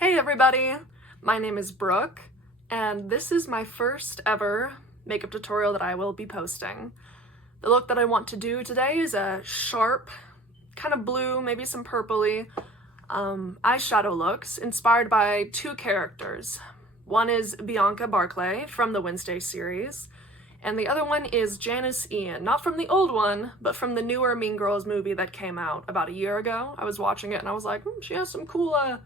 Hey everybody, my name is Brooke, and this is my first ever makeup tutorial that I will be posting. The look that I want to do today is a sharp, kind of blue, maybe some purpley, eyeshadow looks inspired by two characters. One is Bianca Barclay from the Wednesday series, and the other one is Janis, not from the old one, but from the newer Mean Girls movie that came out about a year ago. I was watching it and I was like, she has some cool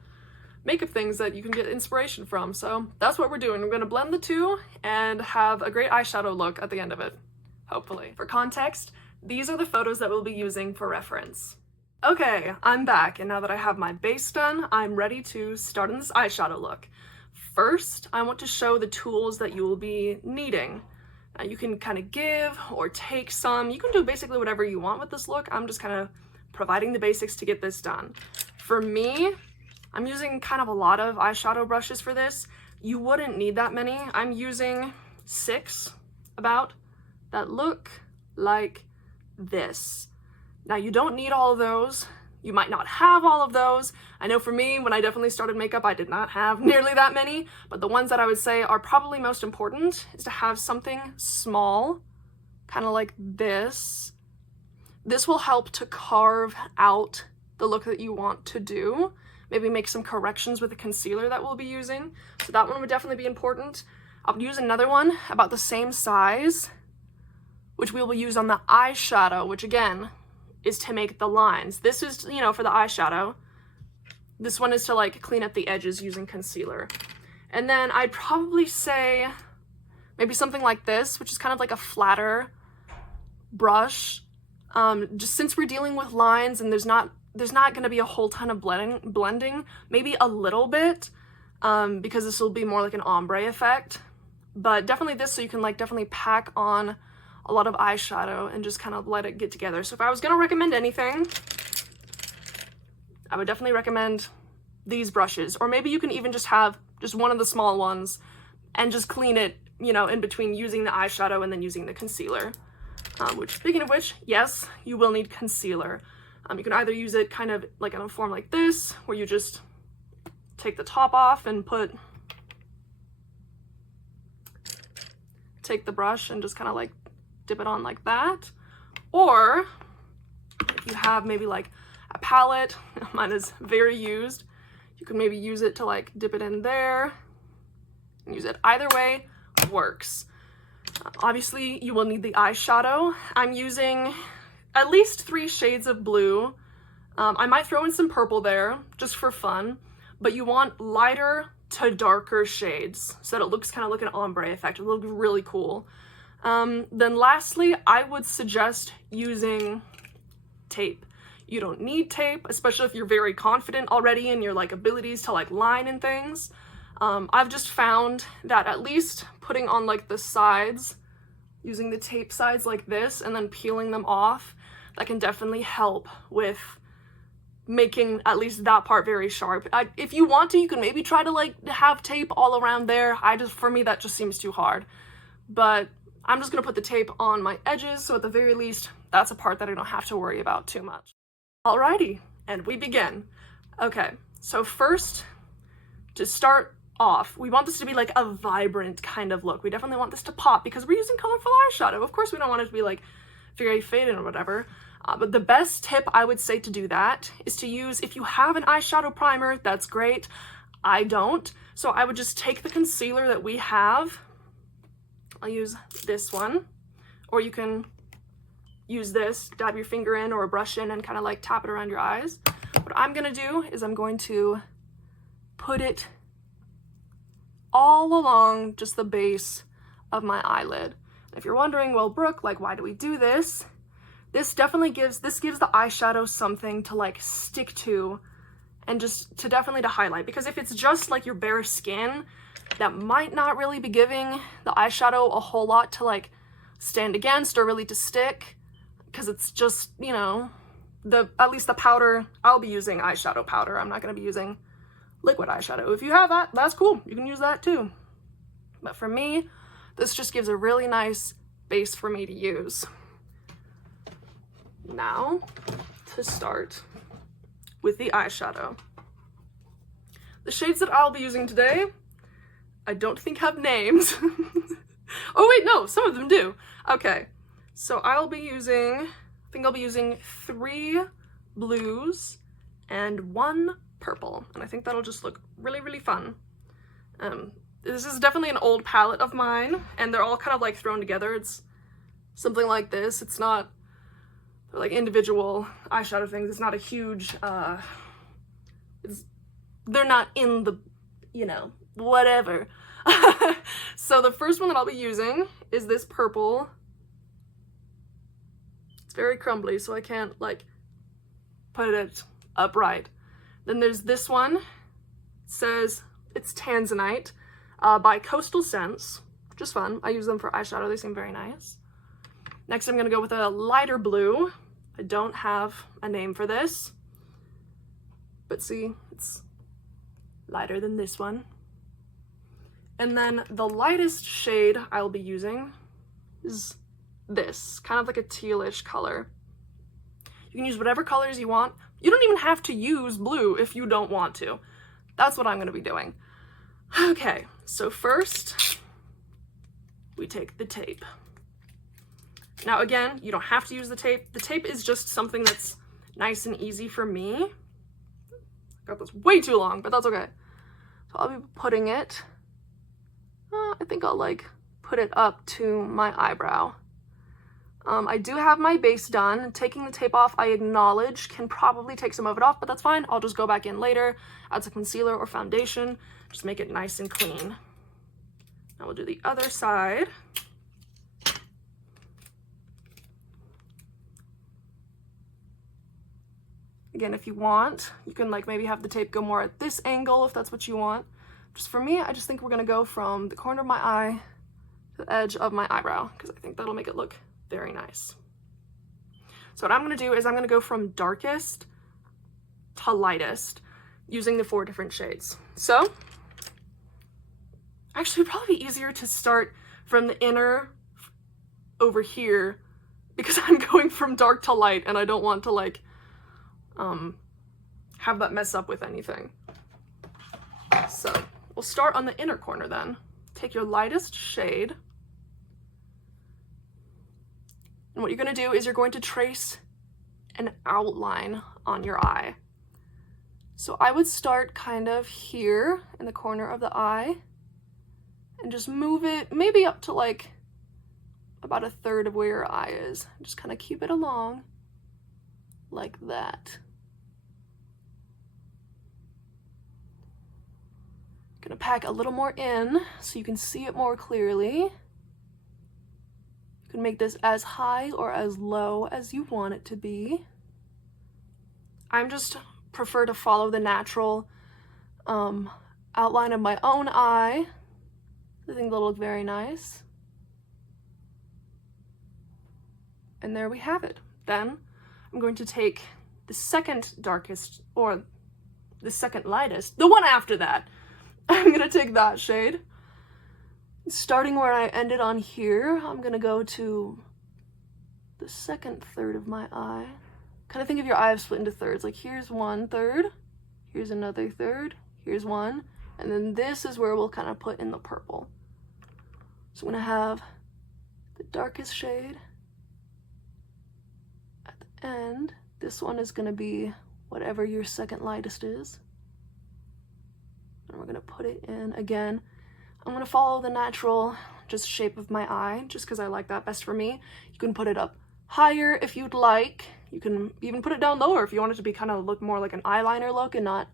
makeup things that you can get inspiration from. So that's what we're doing. We're gonna blend the two and have a great eyeshadow look at the end of it, hopefully. For context, these are the photos that we'll be using for reference. Okay, I'm back, and now that I have my base done, I'm ready to start on this eyeshadow look. First, I want to show the tools that you will be needing. You can kind of give or take some. You can do basically whatever you want with this look. I'm just kind of providing the basics to get this done. For me, I'm using kind of a lot of eyeshadow brushes for this. You wouldn't need that many. I'm using 6 about that look like this. Now you don't need all of those. You might not have all of those. I know for me, when I definitely started makeup, I did not have nearly that many, but the ones that I would say are probably most important is to have something small, kind of like this. This will help to carve out the look that you want to do. Maybe make some corrections with the concealer that we'll be using. So that one would definitely be important. I'll use another one about the same size, which we will use on the eyeshadow, which again, is to make the lines. This is, for the eyeshadow. This one is to like clean up the edges using concealer. And then I'd probably say maybe something like this, which is kind of like a flatter brush. Just since we're dealing with lines and there's not going to be a whole ton of blending, maybe a little bit, because this will be more like an ombre effect. But definitely this, so you can like definitely pack on a lot of eyeshadow and just kind of let it get together. So if I was going to recommend anything, I would definitely recommend these brushes. Or maybe you can even just have just one of the small ones and just clean it, in between using the eyeshadow and then using the concealer. Which, speaking of which, yes, you will need concealer. You can either use it kind of like in a form like this, where you just take the top off and take the brush and just kind of like dip it on like that. Or if you have maybe like a palette, mine is very used, you can maybe use it to like dip it in there and use it. Either way works. Obviously you will need the eyeshadow. I'm using at least 3 shades of blue. I might throw in some purple there just for fun, but you want lighter to darker shades so that it looks kind of like an ombre effect. It'll look really cool. Then lastly, I would suggest using tape. You don't need tape, especially if you're very confident already in your like abilities to like line and things. I've just found that at least putting on like the sides, using the tape sides like this and then peeling them off, that can definitely help with making at least that part very sharp. If you want to, you can maybe try to like have tape all around there. For me, that just seems too hard. But I'm just gonna put the tape on my edges, so at the very least, that's a part that I don't have to worry about too much. Alrighty, and we begin. Okay, so first, to start off, we want this to be like a vibrant kind of look. We definitely want this to pop because we're using colorful eyeshadow. Of course, we don't want it to be like very faded or whatever. But the best tip I would say to do that is to use, if you have an eyeshadow primer, that's great. I don't. So I would just take the concealer that we have. I'll use this one, or you can use this, dab your finger in or a brush in and kind of like tap it around your eyes. What I'm gonna do is I'm going to put it all along just the base of my eyelid. If you're wondering, well, Brooke, like, why do we do this? This gives the eyeshadow something to like stick to and just to definitely to highlight, because if it's just like your bare skin, that might not really be giving the eyeshadow a whole lot to like stand against or really to stick, because it's just, at least the powder, I'll be using eyeshadow powder. I'm not going to be using liquid eyeshadow. If you have that, that's cool. You can use that too. But for me, this just gives a really nice base for me to use. Now, to start with the eyeshadow. The shades that I'll be using today, I don't think have names. Oh wait, no, some of them do. Okay, so I think I'll be using 3 blues and 1 purple, and I think that'll just look really, really fun. This is definitely an old palette of mine, and they're all kind of like thrown together. It's something like this. It's not, they're like individual eyeshadow things. It's not a huge, they're not in the, you know, whatever. So the first one that I'll be using is this purple. It's very crumbly, so I can't like put it upright. Then there's this one. It says it's Tanzanite by Coastal Scents. Just fun. I use them for eyeshadow. They seem very nice. Next, I'm going to go with a lighter blue. I don't have a name for this, but see, it's lighter than this one. And then the lightest shade I'll be using is this, kind of like a tealish color. You can use whatever colors you want. You don't even have to use blue if you don't want to. That's what I'm going to be doing. Okay, so first we take the tape. Now again, you don't have to use the tape. The tape is just something that's nice and easy for me. I got this way too long, but that's okay. So I'll be putting it, I think I'll like put it up to my eyebrow. I do have my base done. Taking the tape off, I acknowledge, can probably take some of it off, but that's fine. I'll just go back in later, add some concealer or foundation, just make it nice and clean. Now we'll do the other side. Again, if you want, you can like maybe have the tape go more at this angle if that's what you want. Just for me, I just think we're gonna go from the corner of my eye to the edge of my eyebrow, because I think that'll make it look very nice. So what I'm gonna do is I'm gonna go from darkest to lightest using the 4 different shades. So actually it'd probably be easier to start from the inner over here, because I'm going from dark to light and I don't want to like have that mess up with anything. So we'll start on the inner corner then. Take your lightest shade, and what you're going to do is you're going to trace an outline on your eye. So I would start kind of here in the corner of the eye and just move it maybe up to like about 1/3 of where your eye is. Just kind of keep it along like that. Gonna pack a little more in so you can see it more clearly. You can make this as high or as low as you want it to be. I'm just prefer to follow the natural outline of my own eye. I think that'll look very nice. And there we have it. Then I'm going to take the second darkest, or the second lightest, the one after that. I'm gonna take that shade. Starting where I ended on here, I'm gonna go to the second third of my eye. Kind of think of your eye split into thirds. Like here's 1/3, here's another third, here's one, and then this is where we'll kind of put in the purple. So I'm gonna have the darkest shade at the end. This one is gonna be whatever your second lightest is. And we're gonna put it in again. I'm gonna follow the natural just shape of my eye, just because I like that best for me. You can put it up higher if you'd like. You can even put it down lower if you want it to be kind of look more like an eyeliner look and not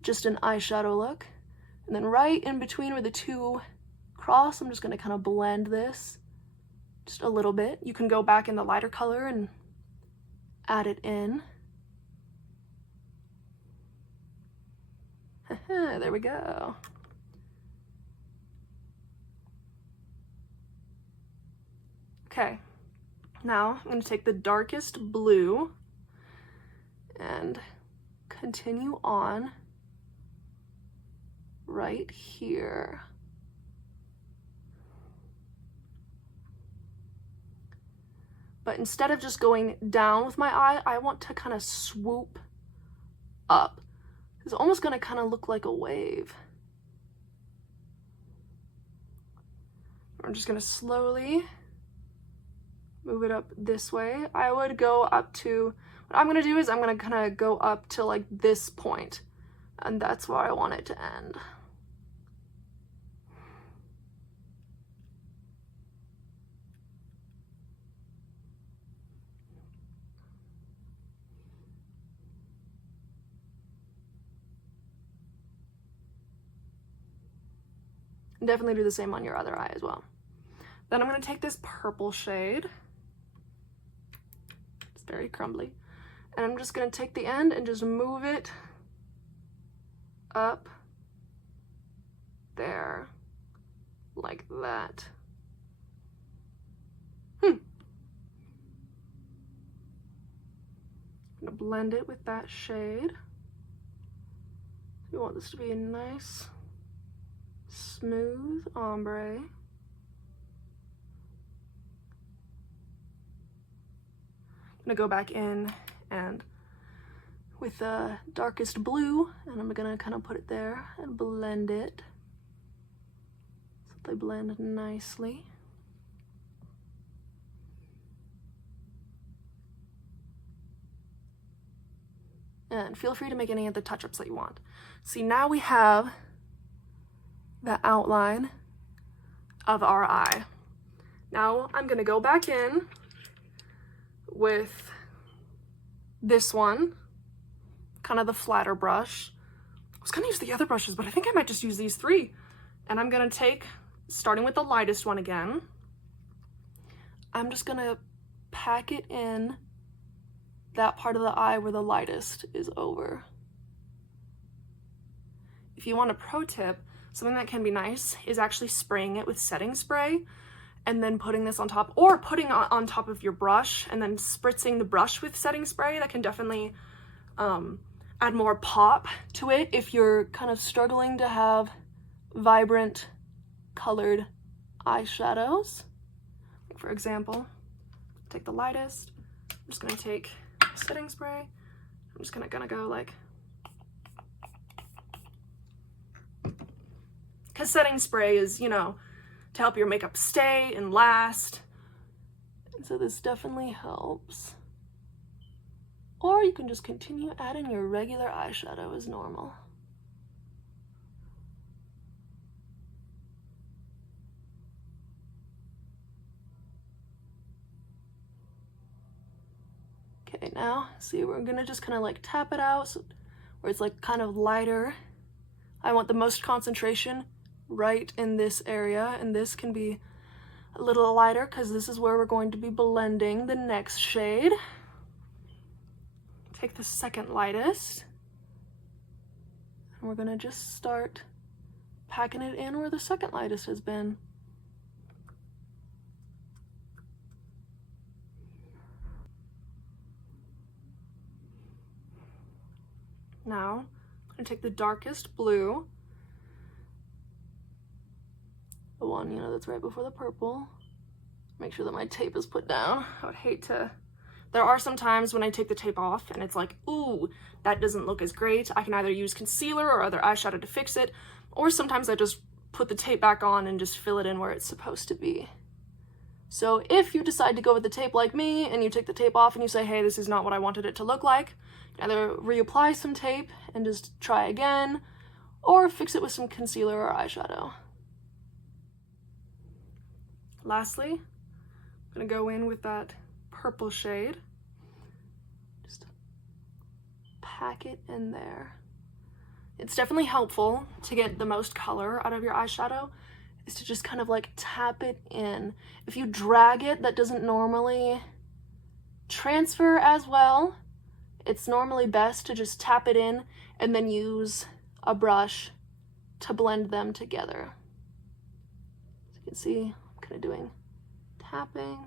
just an eyeshadow look. And then right in between where the two cross, I'm just gonna kind of blend this just a little bit. You can go back in the lighter color and add it in. There we go. Okay, now I'm going to take the darkest blue and continue on right here. But instead of just going down with my eye, I want to kind of swoop up. It's almost gonna kind of look like a wave. I'm just gonna slowly move it up this way. I would go up to, what I'm gonna do is I'm gonna kind of go up to like this point, and that's where I want it to end. And definitely do the same on your other eye as well. Then I'm gonna take this purple shade. It's very crumbly. And I'm just gonna take the end and just move it up there, like that. I'm gonna blend it with that shade. We want this to be a nice, smooth ombre. I'm gonna go back in and with the darkest blue, and I'm gonna kind of put it there and blend it so they blend nicely. And feel free to make any of the touch-ups that you want. See, now we have the outline of our eye. Now I'm gonna go back in with this one, kind of the flatter brush. I was gonna use the other brushes, but I think I might just use these three. And I'm gonna take, starting with the lightest one again, I'm just gonna pack it in that part of the eye where the lightest is over. If you want a pro tip, something that can be nice is actually spraying it with setting spray and then putting this on top, or putting on top of your brush and then spritzing the brush with setting spray. That can definitely add more pop to it if you're kind of struggling to have vibrant colored eyeshadows. For example, take the lightest, I'm just gonna take setting spray, I'm just gonna go like, because setting spray is, you know, to help your makeup stay and last. And so this definitely helps. Or you can just continue adding your regular eyeshadow as normal. Okay, now, see, we're gonna just kind of like tap it out so, where it's like kind of lighter. I want the most concentration right in this area, and this can be a little lighter because this is where we're going to be blending the next shade. Take the second lightest, and we're gonna just start packing it in where the second lightest has been. Now, I'm gonna take the darkest blue, the one, you know, that's right before the purple. Make sure that my tape is put down. I would hate to, there are some times when I take the tape off and it's like, ooh, that doesn't look as great. I can either use concealer or other eyeshadow to fix it, or sometimes I just put the tape back on and just fill it in where it's supposed to be. So if you decide to go with the tape like me and you take the tape off and you say, hey, this is not what I wanted it to look like, either reapply some tape and just try again, or fix it with some concealer or eyeshadow. Lastly, I'm gonna go in with that purple shade. Just pack it in there. It's definitely helpful to get the most color out of your eyeshadow, is to just kind of like tap it in. If you drag it, that doesn't normally transfer as well. It's normally best to just tap it in and then use a brush to blend them together. As you can see, I'm kind of doing tapping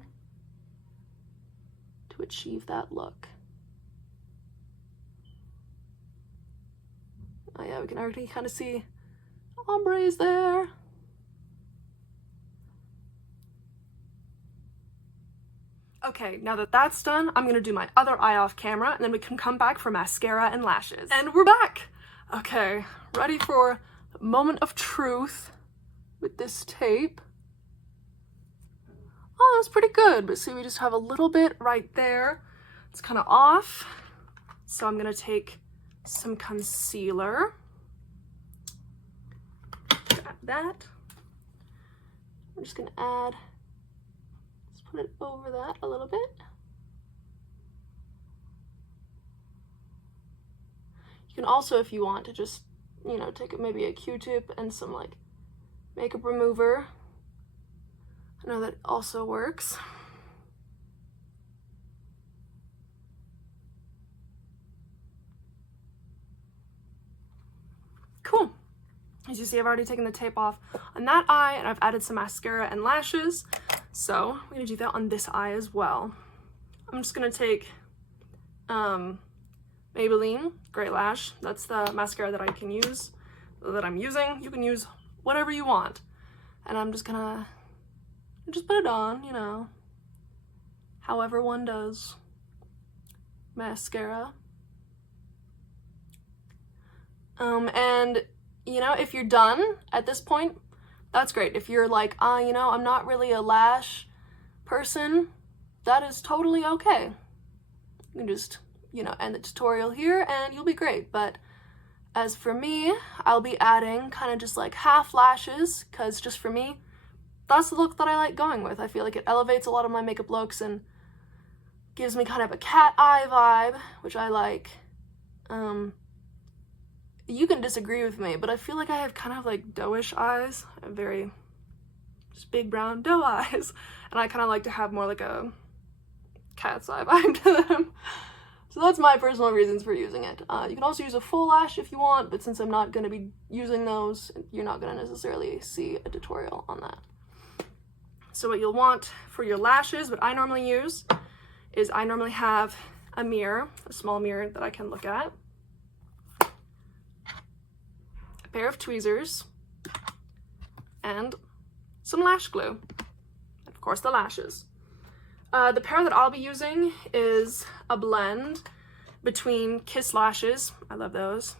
to achieve that look. Oh yeah, we can already kind of see ombres there. Okay, now that that's done, I'm gonna do my other eye off camera, and then we can come back for mascara and lashes. And we're back! Okay, ready for a moment of truth with this tape. Oh, that's pretty good, but see, we just have a little bit right there. It's kind of off. So I'm gonna take some concealer. Grab that. I'm just gonna add, let's put it over that a little bit. You can also, if you want to, just, you know, take maybe a Q-tip and some like makeup remover. I know that also works. Cool. As you see, I've already taken the tape off on that eye, and I've added some mascara and lashes. So I'm gonna do that on this eye as well. I'm just gonna take Maybelline Great Lash. That's the mascara that I can use, that I'm using. You can use whatever you want. And I'm just gonna just put it on, you know, however one does. Mascara. And, you know, if you're done at this point, that's great. If you're like, you know, I'm not really a lash person, that is totally okay. You can just, you know, end the tutorial here and you'll be great. But as for me, I'll be adding kind of just like half lashes, because just for me, that's the look that I like going with. I feel like it elevates a lot of my makeup looks and gives me kind of a cat eye vibe, which I like. You can disagree with me, but I feel like I have kind of like doughish eyes. I have very just big brown doe eyes, and I kind of like to have more like a cat's eye vibe to them. So that's my personal reasons for using it. You can also use a full lash if you want, but since I'm not going to be using those, you're not going to necessarily see a tutorial on that. So what you'll want for your lashes, what I normally use, is I normally have a mirror, a small mirror that I can look at, a pair of tweezers, and some lash glue, and of course the lashes. The pair that I'll be using is a blend between Kiss Lashes, I love those,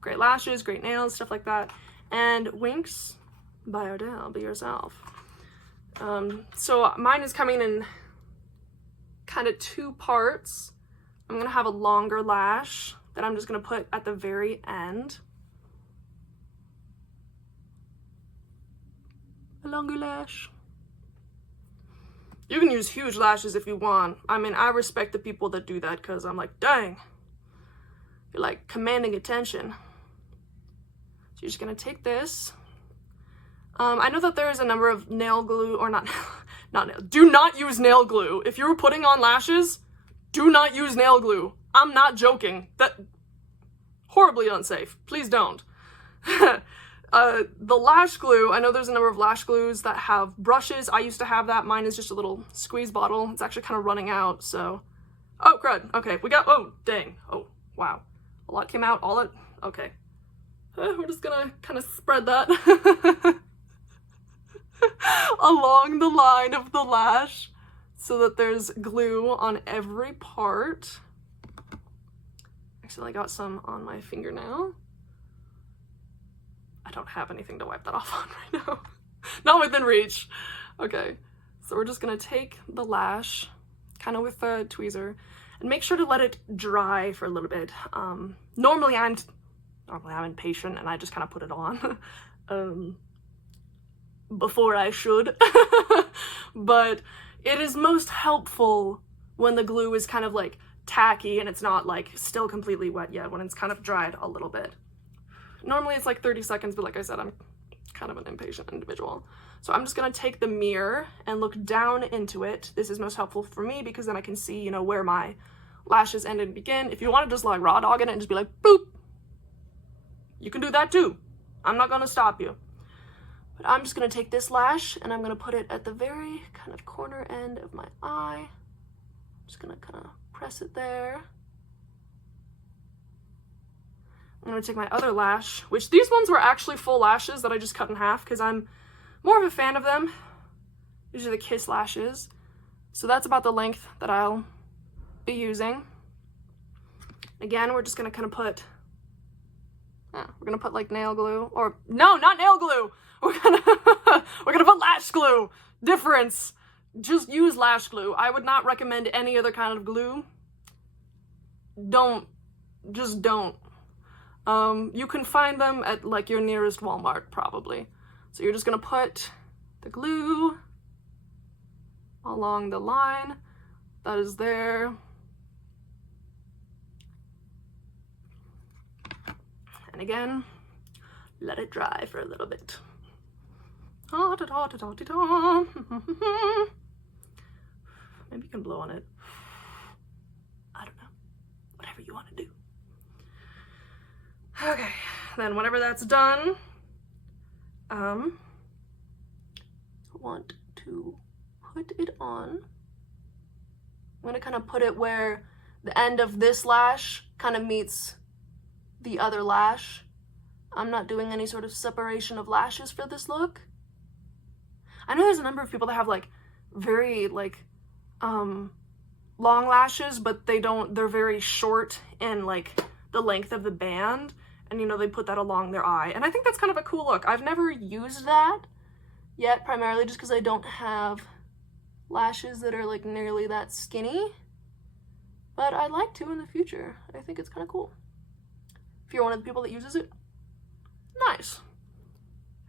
great lashes, great nails, stuff like that, and Winx by Odell, Be Yourself. So mine is coming in kind of two parts. I'm gonna have a longer lash that I'm just gonna put at the very end. A longer lash. You can use huge lashes if you want. I mean, I respect the people that do that, because I'm like, dang, you're like commanding attention. So you're just gonna take this. I know that there is a number of nail glue, or not nail. Do not use nail glue. If you're putting on lashes, do not use nail glue. I'm not joking. That horribly unsafe. Please don't. The lash glue, I know there's a number of lash glues that have brushes. I used to have that. Mine is just a little squeeze bottle. It's actually kind of running out, so. Oh, crud. Okay, we got, oh, dang. Oh, wow. A lot came out, all it, okay. We're just gonna kind of spread that along the line of the lash so that there's glue on every part. Actually, I got some on my finger now. I don't have anything to wipe that off on right now. Not within reach. Okay, so we're just gonna take the lash kind of with a tweezer and make sure to let it dry for a little bit. Normally I'm impatient and I just kind of put it on before I should. But it is most helpful when the glue is kind of like tacky and it's not like still completely wet yet, when it's kind of dried a little bit. Normally it's like 30 seconds, but like I said, I'm kind of an impatient individual. So I'm just gonna take the mirror and look down into it. This is most helpful for me because then I can see, you know, where my lashes end and begin. If you want to just like raw dog it and just be like, boop, you can do that too. I'm not gonna stop you. But I'm just gonna take this lash and I'm gonna put it at the very kind of corner end of my eye. Just gonna kind of press it there. I'm gonna take my other lash, which these ones were actually full lashes that I just cut in half because I'm more of a fan of them. These are the Kiss lashes. So that's about the length that I'll be using. Again, we're just gonna kind of put Yeah, we're gonna put like nail glue, or no, not nail glue. We're gonna put lash glue. Difference. Just use lash glue. I would not recommend any other kind of glue. Just don't. You can find them at like your nearest Walmart probably. So you're just gonna put the glue along the line that is there. And again, let it dry for a little bit. Maybe you can blow on it. I don't know. Whatever you want to do. Okay, then whenever that's done, I want to put it on. I'm gonna kind of put it where the end of this lash kind of meets the other lash. I'm not doing any sort of separation of lashes for this look. I know there's a number of people that have like very like long lashes, but they're very short in like the length of the band, and you know, they put that along their eye, and I think that's kind of a cool look. I've never used that yet, primarily just because I don't have lashes that are like nearly that skinny, but I'd like to in the future. I think it's kind of cool. If you're one of the people that uses it, nice.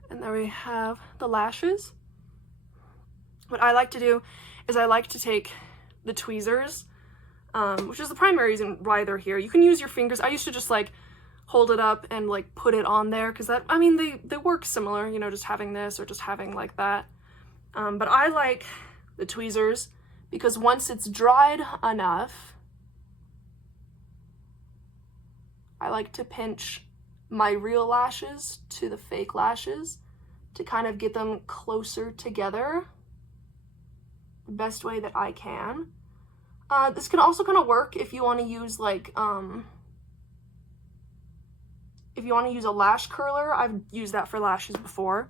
And there we have the lashes. What I like to do is I like to take the tweezers, which is the primary reason why they're here. You can use your fingers. I used to just like hold it up and like put it on there, because that, I mean, they work similar, you know, just having this or just having like that. But I like the tweezers because once it's dried enough, I like to pinch my real lashes to the fake lashes to kind of get them closer together the best way that I can. This can also kind of work if you want to use like, if you want to use a lash curler. I've used that for lashes before.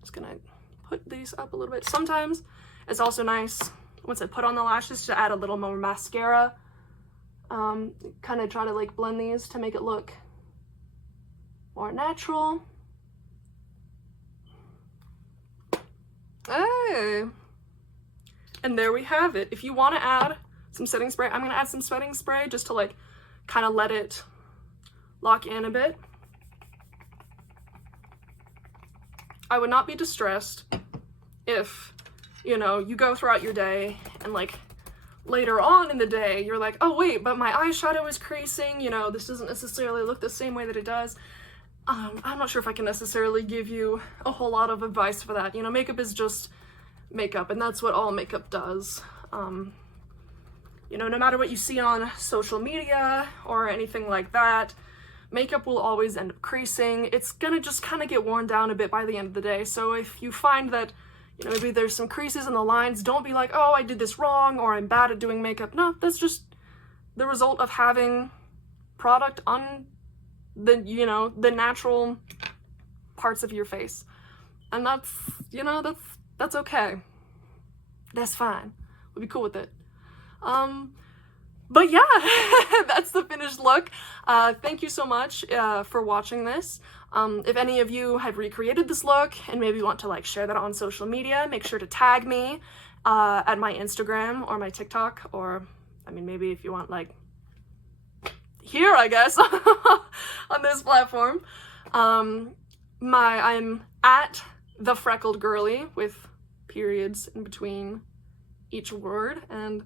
Just gonna put these up a little bit. Sometimes it's also nice once I put on the lashes to add a little more mascara. Kind of try to like blend these to make it look more natural. Hey. And there we have it. If you want to add some setting spray, I'm going to add some setting spray just to like kind of let it lock in a bit. I would not be distressed if, you know, you go throughout your day and like later on in the day you're like, oh wait, but my eyeshadow is creasing, you know, this doesn't necessarily look the same way that it does. I'm not sure if I can necessarily give you a whole lot of advice for that. You know, makeup is just makeup, and that's what all makeup does. You know, no matter what you see on social media or anything like that, makeup will always end up creasing. It's gonna just kind of get worn down a bit by the end of the day. So if you find that, you know, maybe there's some creases in the lines, don't be like, oh, I did this wrong, or I'm bad at doing makeup. No, that's just the result of having product on the, you know, the natural parts of your face. And that's, you know, that's okay. That's fine. We'll be cool with it. But yeah, that's the finished look. Thank you so much for watching this. If any of you have recreated this look and maybe want to like share that on social media, make sure to tag me at my Instagram or my TikTok, or I mean, maybe if you want like here, I guess, on this platform. I'm at the freckled girlie with periods in between each word. And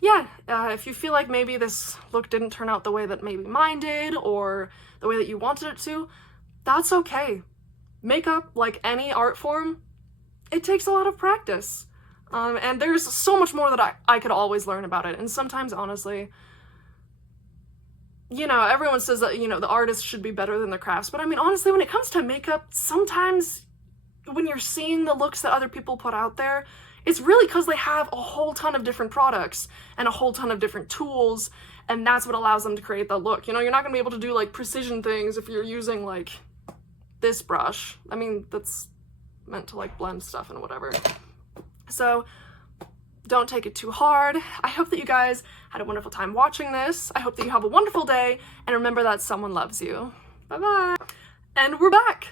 yeah, if you feel like maybe this look didn't turn out the way that maybe mine did, or the way that you wanted it to, that's okay. Makeup, like any art form, it takes a lot of practice. And there's so much more that I could always learn about it. And sometimes, honestly, you know, everyone says that, you know, the artist should be better than the crafts. But I mean, honestly, when it comes to makeup, sometimes when you're seeing the looks that other people put out there, it's really because they have a whole ton of different products and a whole ton of different tools, and that's what allows them to create that look. You know, you're not gonna be able to do like precision things if you're using like this brush. I mean, that's meant to like blend stuff and whatever. So don't take it too hard. I hope that you guys had a wonderful time watching this. I hope that you have a wonderful day, and remember that someone loves you. Bye-bye. And we're back.